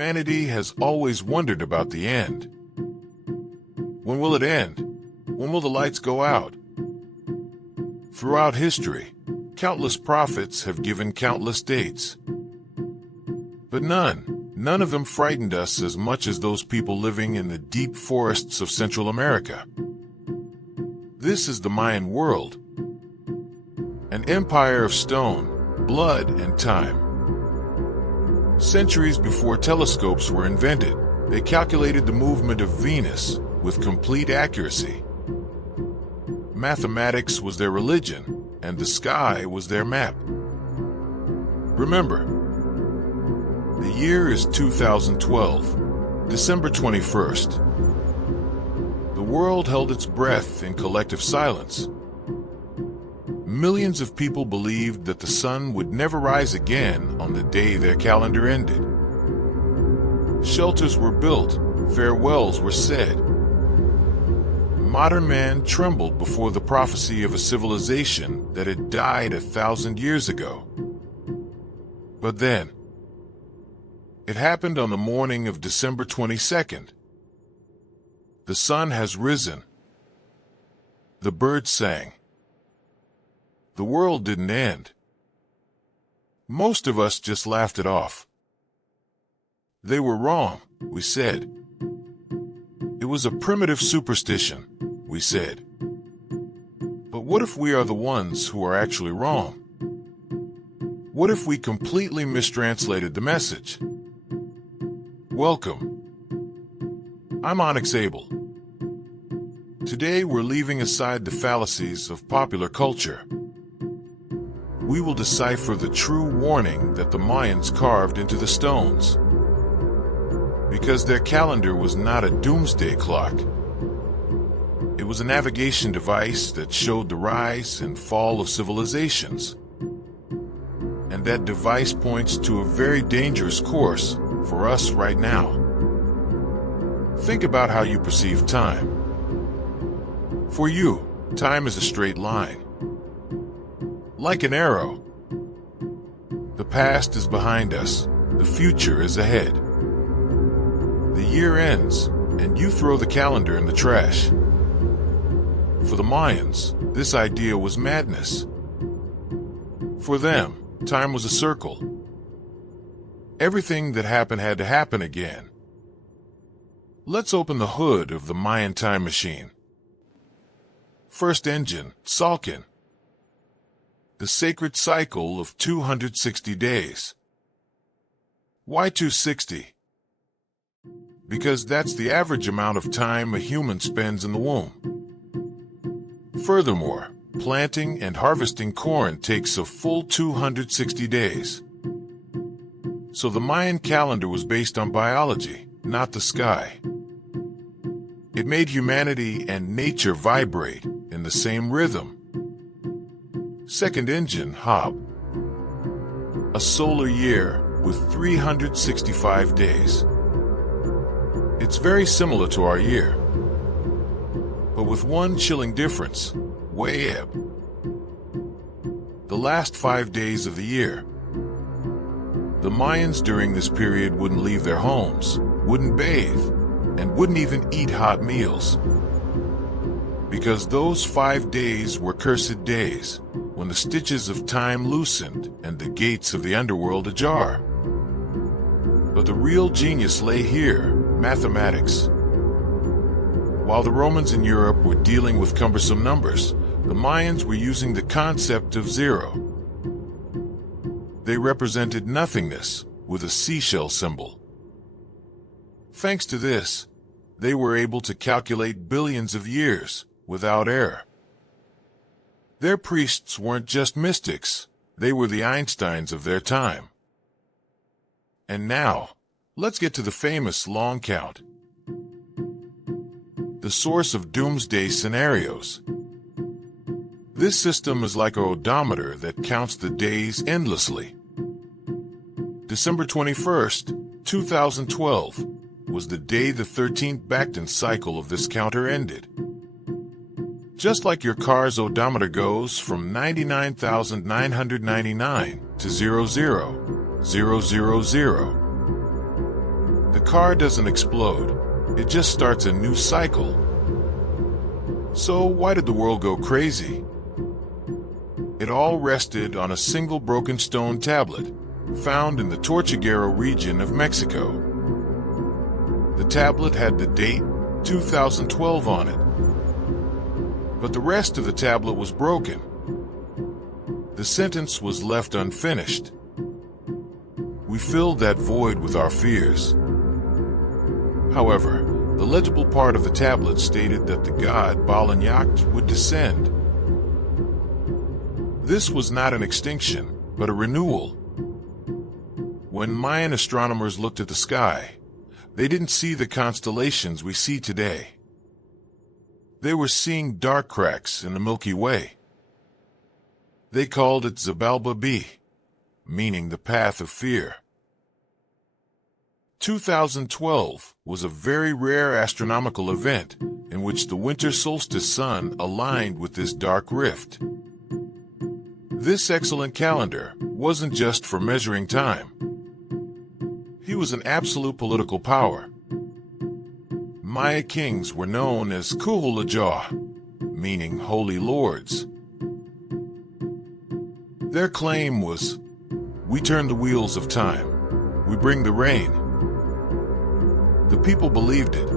Humanity has always wondered about the end. When will it end? When will the lights go out? Throughout history, countless prophets have given countless dates. But none of them frightened us as much as those people living in the deep forests of Central America. This is the Mayan world, an empire of stone, blood, and time. Centuries before telescopes were invented, they calculated the movement of Venus with complete accuracy. Mathematics was their religion, and the sky was their map. Remember, the year is 2012, December 21st. The world held its breath in collective silence. Millions of people believed that the sun would never rise again on the day their calendar ended. Shelters were built, farewells were said. Modern man trembled before the prophecy of a civilization that had died 1,000 years ago. But then, it happened on the morning of December 22nd. The sun has risen. The birds sang. The world didn't end. Most of us just laughed it off. They were wrong, we said. It was a primitive superstition, we said. But what if we are the ones who are actually wrong? What if we completely mistranslated the message? Welcome. I'm Onyx Abel. Today we're leaving aside the fallacies of popular culture. We will decipher the true warning that the Mayans carved into the stones. Because their calendar was not a doomsday clock. It was a navigation device that showed the rise and fall of civilizations. And that device points to a very dangerous course for us right now. Think about how you perceive time. For you, time is a straight line. Like an arrow. The past is behind us, the future is ahead. The year ends, and you throw the calendar in the trash. For the Mayans, this idea was madness. For them, time was a circle. Everything that happened had to happen again. Let's open the hood of the Mayan time machine. First engine, Salkin. The sacred cycle of 260 days. Why 260? Because that's the average amount of time a human spends in the womb. Furthermore, planting and harvesting corn takes a full 260 days. So the Mayan calendar was based on biology, not the sky. It made humanity and nature vibrate in the same rhythm. Second engine, Hob. A solar year with 365 days. It's very similar to our year, but with one chilling difference, Wayeb. The last 5 days of the year. The Mayans during this period wouldn't leave their homes, wouldn't bathe, and wouldn't even eat hot meals. Because those 5 days were cursed days, when the stitches of time loosened and the gates of the underworld ajar. But the real genius lay here, mathematics. While the Romans in Europe were dealing with cumbersome numbers, the Mayans were using the concept of zero. They represented nothingness with a seashell symbol. Thanks to this, they were able to calculate billions of years without error. Their priests weren't just mystics, they were the Einsteins of their time. And now, let's get to the famous long count. The source of doomsday scenarios. This system is like an odometer that counts the days endlessly. December 21st, 2012, was the day the 13th Bacton cycle of this counter ended. Just like your car's odometer goes from 99,999 to 00000. The car doesn't explode, it just starts a new cycle. So why did the world go crazy? It all rested on a single broken stone tablet, found in the Tortuguero region of Mexico. The tablet had the date 2012 on it, but the rest of the tablet was broken. The sentence was left unfinished. We filled that void with our fears. However, the legible part of the tablet stated that the god Balanyacht would descend. This was not an extinction, but a renewal. When Mayan astronomers looked at the sky, they didn't see the constellations we see today. They were seeing dark cracks in the Milky Way. They called it Xibalba B, meaning the path of fear. 2012 was a very rare astronomical event in which the winter solstice sun aligned with this dark rift. This excellent calendar wasn't just for measuring time. He was an absolute political power. Maya kings were known as Kuhulajaw, meaning holy lords. Their claim was, "We turn the wheels of time. We bring the rain." The people believed it.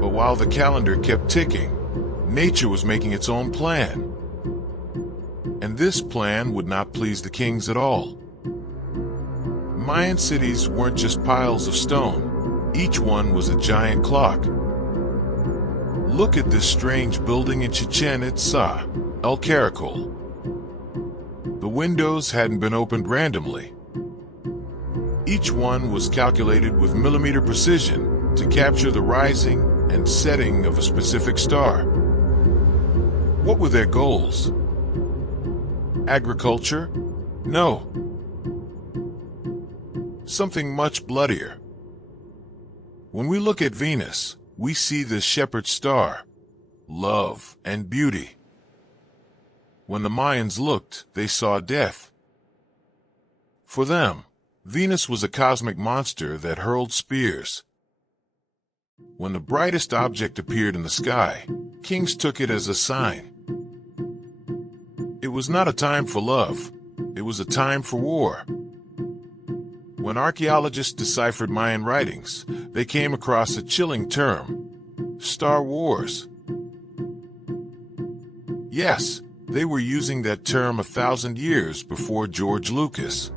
But while the calendar kept ticking, nature was making its own plan. And this plan would not please the kings at all. Mayan cities weren't just piles of stone. Each one was a giant clock. Look at this strange building in Chichen Itza, El Caracol. The windows hadn't been opened randomly. Each one was calculated with millimeter precision to capture the rising and setting of a specific star. What were their goals? Agriculture? No. Something much bloodier. When we look at Venus, we see the shepherd star, love and beauty. When the Mayans looked, they saw death. For them, Venus was a cosmic monster that hurled spears. When the brightest object appeared in the sky, kings took it as a sign. It was not a time for love, it was a time for war. When archaeologists deciphered Mayan writings, they came across a chilling term, Star Wars. Yes, they were using that term 1,000 years before George Lucas.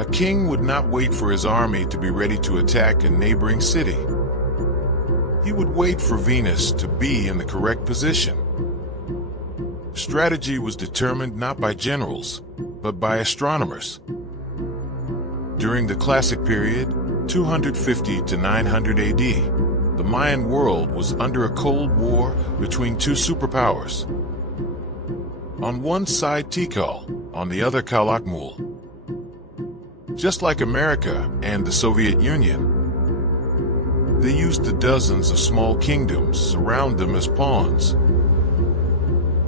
A king would not wait for his army to be ready to attack a neighboring city. He would wait for Venus to be in the correct position. Strategy was determined not by generals, but by astronomers. During the Classic period, 250 to 900 AD, the Mayan world was under a Cold War between two superpowers. On one side Tikal, on the other Calakmul. Just like America and the Soviet Union, they used the dozens of small kingdoms around them as pawns.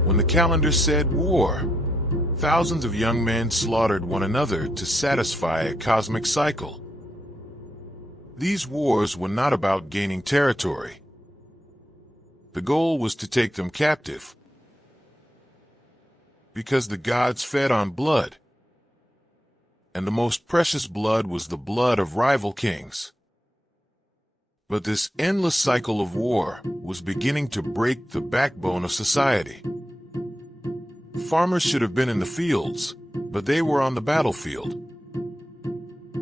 When the calendar said war, thousands of young men slaughtered one another to satisfy a cosmic cycle. These wars were not about gaining territory. The goal was to take them captive. Because the gods fed on blood. And the most precious blood was the blood of rival kings. But this endless cycle of war was beginning to break the backbone of society. Farmers should have been in the fields, but they were on the battlefield.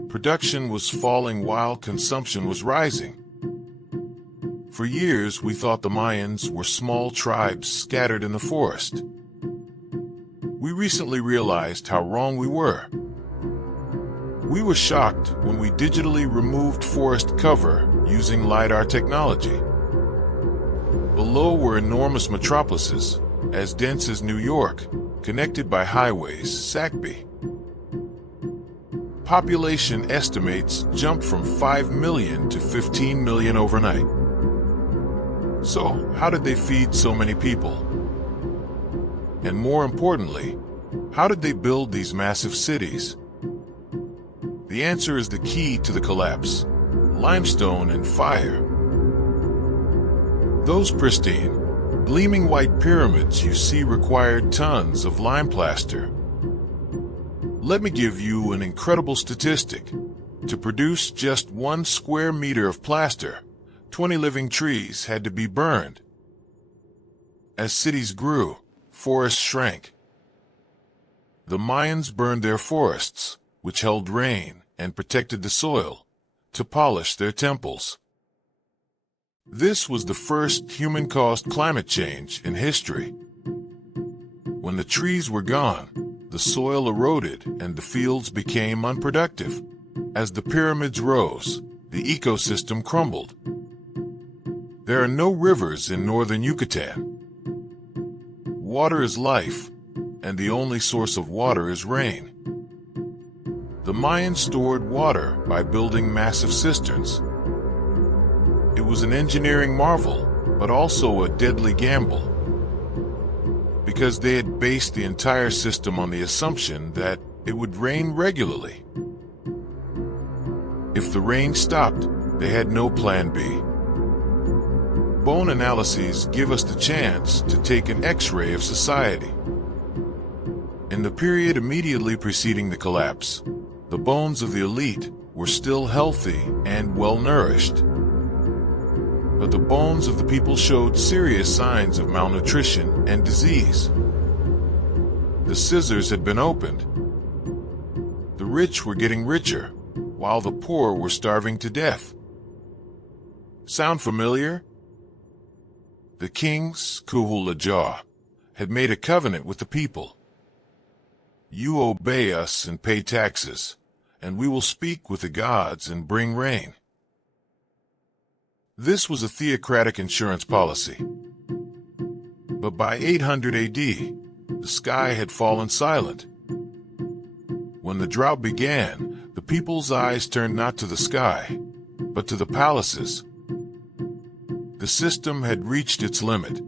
Production was falling while consumption was rising. For years, we thought the Mayans were small tribes scattered in the forest. We recently realized how wrong we were. We were shocked when we digitally removed forest cover using LiDAR technology. Below were enormous metropolises, as dense as New York, connected by highways, Sackby. Population estimates jumped from 5 million to 15 million overnight. So, how did they feed so many people? And more importantly, how did they build these massive cities? The answer is the key to the collapse: limestone and fire. Those pristine, gleaming white pyramids you see required tons of lime plaster. Let me give you an incredible statistic. To produce just 1 square meter of plaster, 20 living trees had to be burned. As cities grew, forests shrank. The Mayans burned their forests, which held rain and protected the soil, to polish their temples. This was the first human-caused climate change in history. When the trees were gone, the soil eroded and the fields became unproductive. As the pyramids rose, the ecosystem crumbled. There are no rivers in northern Yucatan. Water is life, and the only source of water is rain. The Mayans stored water by building massive cisterns. It was an engineering marvel, but also a deadly gamble, because they had based the entire system on the assumption that it would rain regularly. If the rain stopped, they had no plan B. Bone analyses give us the chance to take an X-ray of society. In the period immediately preceding the collapse, the bones of the elite were still healthy and well-nourished. But the bones of the people showed serious signs of malnutrition and disease. The scissors had been opened. The rich were getting richer, while the poor were starving to death. Sound familiar? The kings, Kuhulajaw, had made a covenant with the people. You obey us and pay taxes, and we will speak with the gods and bring rain. This was a theocratic insurance policy. But by 800 AD, the sky had fallen silent. When the drought began, the people's eyes turned not to the sky, but to the palaces. The system had reached its limit.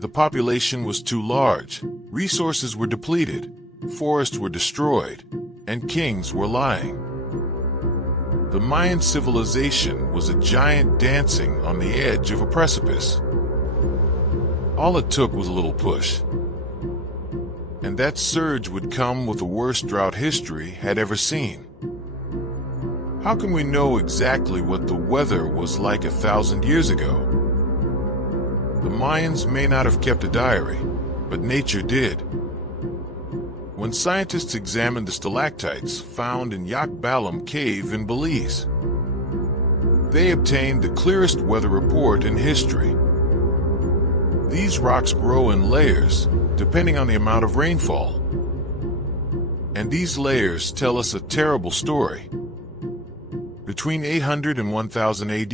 The population was too large, resources were depleted, forests were destroyed, and kings were lying. The Mayan civilization was a giant dancing on the edge of a precipice. All it took was a little push. And that surge would come with the worst drought history had ever seen. How can we know exactly what the weather was like 1,000 years ago? The Mayans may not have kept a diary, but nature did. When scientists examined the stalactites found in Yakbalam Cave in Belize, they obtained the clearest weather report in history. These rocks grow in layers, depending on the amount of rainfall. And these layers tell us a terrible story. Between 800 and 1000 AD,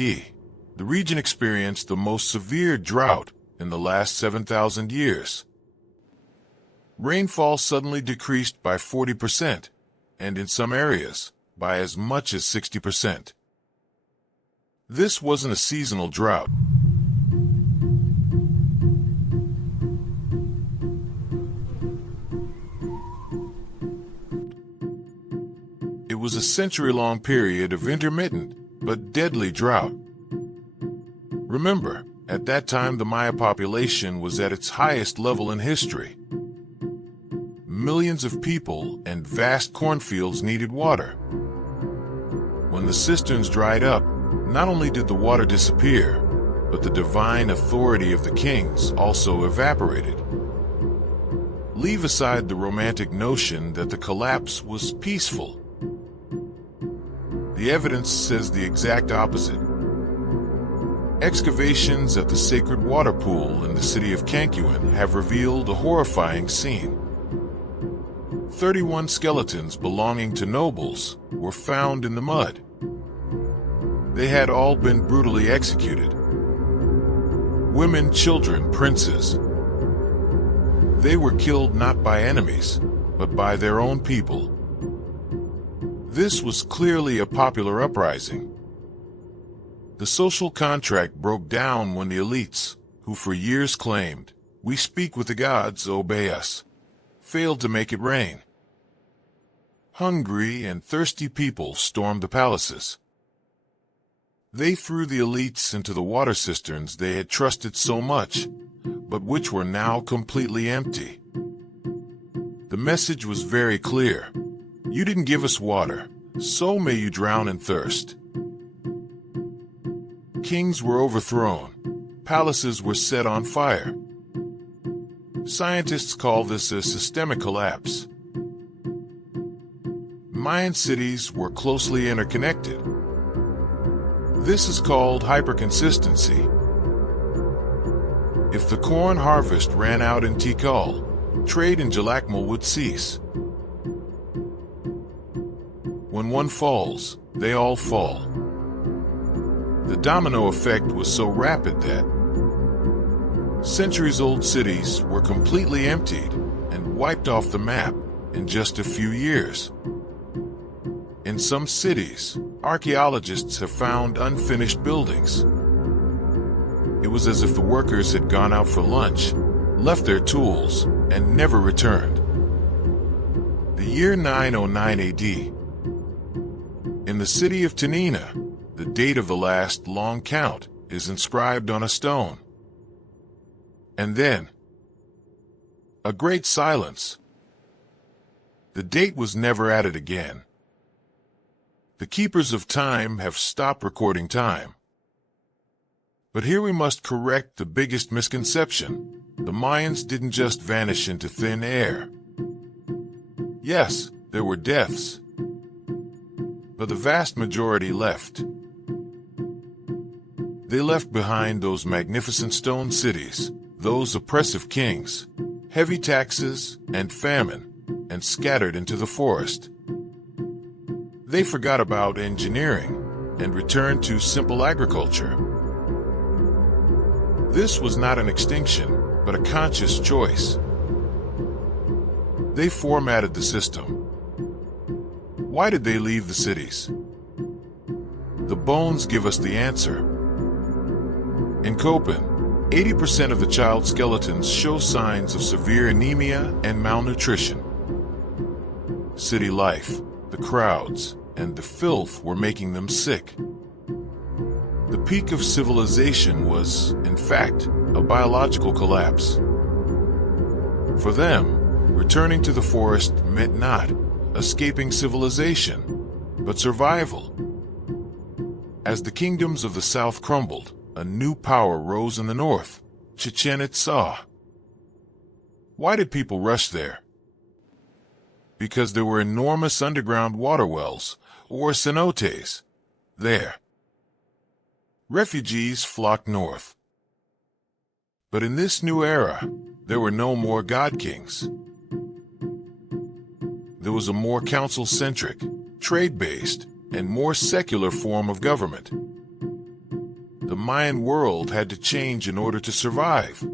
the region experienced the most severe drought in the last 7,000 years. Rainfall suddenly decreased by 40%, and in some areas, by as much as 60%. This wasn't a seasonal drought. It was a century-long period of intermittent but deadly drought. Remember, at that time the Maya population was at its highest level in history. Millions of people and vast cornfields needed water. When the cisterns dried up, not only did the water disappear, but the divine authority of the kings also evaporated. Leave aside the romantic notion that the collapse was peaceful. The evidence says the exact opposite. Excavations at the sacred water pool in the city of Cancuin have revealed a horrifying scene. 31 skeletons belonging to nobles were found in the mud. They had all been brutally executed. Women, children, princes. They were killed not by enemies, but by their own people. This was clearly a popular uprising. The social contract broke down when the elites, who for years claimed, "We speak with the gods, obey us," failed to make it rain. Hungry and thirsty people stormed the palaces. They threw the elites into the water cisterns they had trusted so much, but which were now completely empty. The message was very clear. You didn't give us water, so may you drown in thirst. Kings were overthrown. Palaces were set on fire. Scientists call this a systemic collapse. Mayan cities were closely interconnected. This is called hyperconsistency. If the corn harvest ran out in Tikal, trade in Jalakmal would cease. When one falls, they all fall. The domino effect was so rapid that centuries-old cities were completely emptied and wiped off the map in just a few years. In some cities, archaeologists have found unfinished buildings. It was as if the workers had gone out for lunch, left their tools, and never returned. The year 909 AD. In the city of Tanina, the date of the last long count is inscribed on a stone. And then, a great silence. The date was never added again. The keepers of time have stopped recording time. But here we must correct the biggest misconception. The Mayans didn't just vanish into thin air. Yes, there were deaths, but the vast majority left. They left behind those magnificent stone cities, those oppressive kings, heavy taxes and famine, and scattered into the forest. They forgot about engineering and returned to simple agriculture. This was not an extinction, but a conscious choice. They formatted the system. Why did they leave the cities? The bones give us the answer. In Köppen, 80% of the child skeletons show signs of severe anemia and malnutrition. City life, the crowds, and the filth were making them sick. The peak of civilization was, in fact, a biological collapse. For them, returning to the forest meant not escaping civilization, but survival. As the kingdoms of the south crumbled, a new power rose in the north, Chichen Itza. Why did people rush there? Because there were enormous underground water wells, or cenotes, there. Refugees flocked north. But in this new era, there were no more god kings. There was a more council-centric, trade-based, and more secular form of government. The Mayan world had to change in order to survive.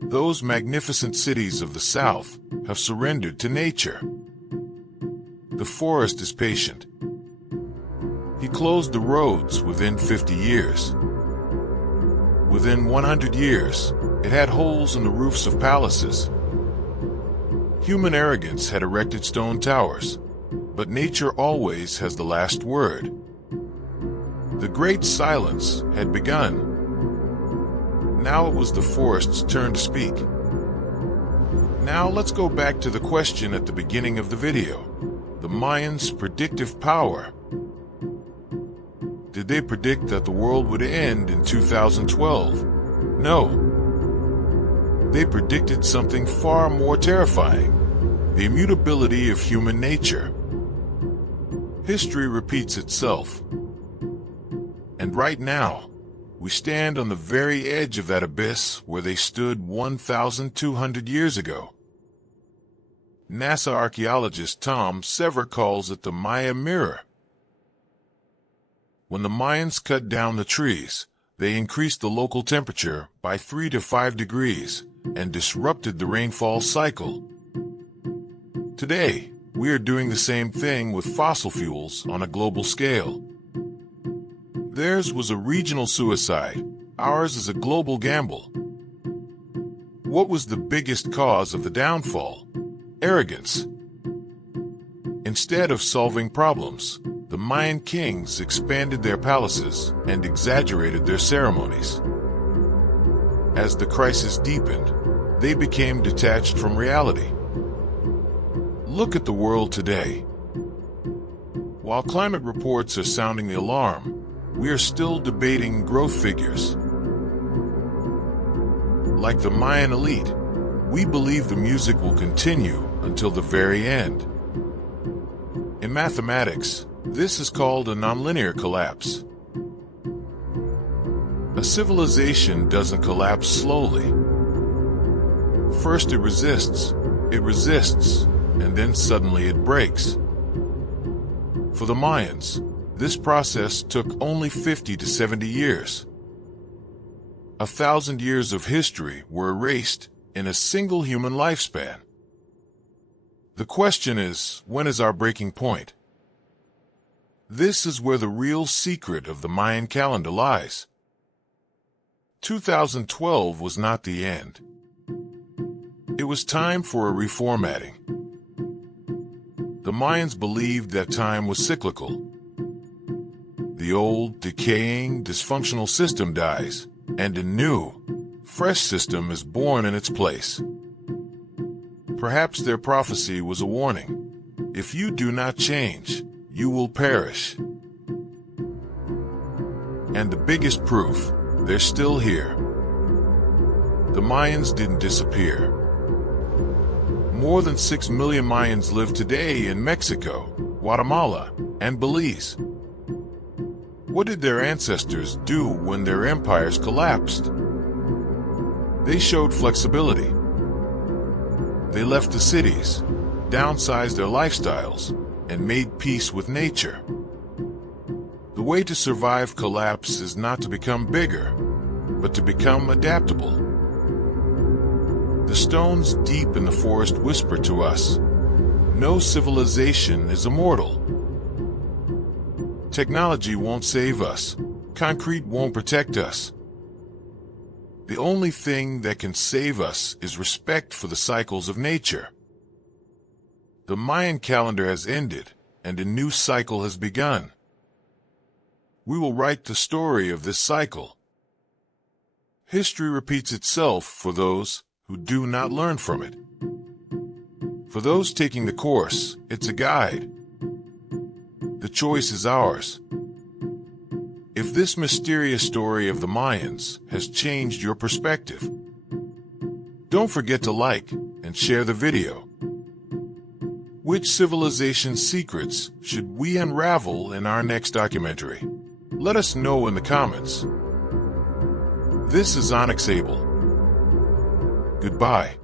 Those magnificent cities of the south have surrendered to nature. The forest is patient. He closed the roads within 50 years. Within 100 years, it had holes in the roofs of palaces. Human arrogance had erected stone towers, but nature always has the last word. The great silence had begun. Now it was the forest's turn to speak. Now let's go back to the question at the beginning of the video. The Mayans' predictive power. Did they predict that the world would end in 2012? No. They predicted something far more terrifying: the immutability of human nature. History repeats itself. And right now, we stand on the very edge of that abyss where they stood 1,200 years ago. NASA archaeologist Tom Sever calls it the Maya mirror. When the Mayans cut down the trees, they increased the local temperature by 3 to 5 degrees and disrupted the rainfall cycle. Today, we are doing the same thing with fossil fuels on a global scale. Theirs was a regional suicide. Ours is a global gamble. What was the biggest cause of the downfall? Arrogance. Instead of solving problems, the Mayan kings expanded their palaces and exaggerated their ceremonies. As the crisis deepened, they became detached from reality. Look at the world today. While climate reports are sounding the alarm, we are still debating growth figures. Like the Mayan elite, we believe the music will continue until the very end. In mathematics, this is called a nonlinear collapse. A civilization doesn't collapse slowly. First it resists, and then suddenly it breaks. For the Mayans, this process took only 50 to 70 years. 1,000 years of history were erased in a single human lifespan. The question is, when is our breaking point? This is where the real secret of the Mayan calendar lies. 2012 was not the end. It was time for a reformatting. The Mayans believed that time was cyclical. The old, decaying, dysfunctional system dies, and a new, fresh system is born in its place. Perhaps their prophecy was a warning. If you do not change, you will perish. And the biggest proof, they're still here. The Mayans didn't disappear. More than 6 million Mayans live today in Mexico, Guatemala, and Belize. What did their ancestors do when their empires collapsed? They showed flexibility. They left the cities, downsized their lifestyles, and made peace with nature. The way to survive collapse is not to become bigger, but to become adaptable. The stones deep in the forest whisper to us, no civilization is immortal. Technology won't save us. Concrete won't protect us. The only thing that can save us is respect for the cycles of nature. The Mayan calendar has ended, and a new cycle has begun. We will write the story of this cycle. History repeats itself for those who do not learn from it. For those taking the course, it's a guide. The choice is ours. If this mysterious story of the Mayans has changed your perspective, don't forget to like and share the video. Which civilization secrets should we unravel in our next documentary? Let us know in the comments. This is Onyx Abel. Goodbye.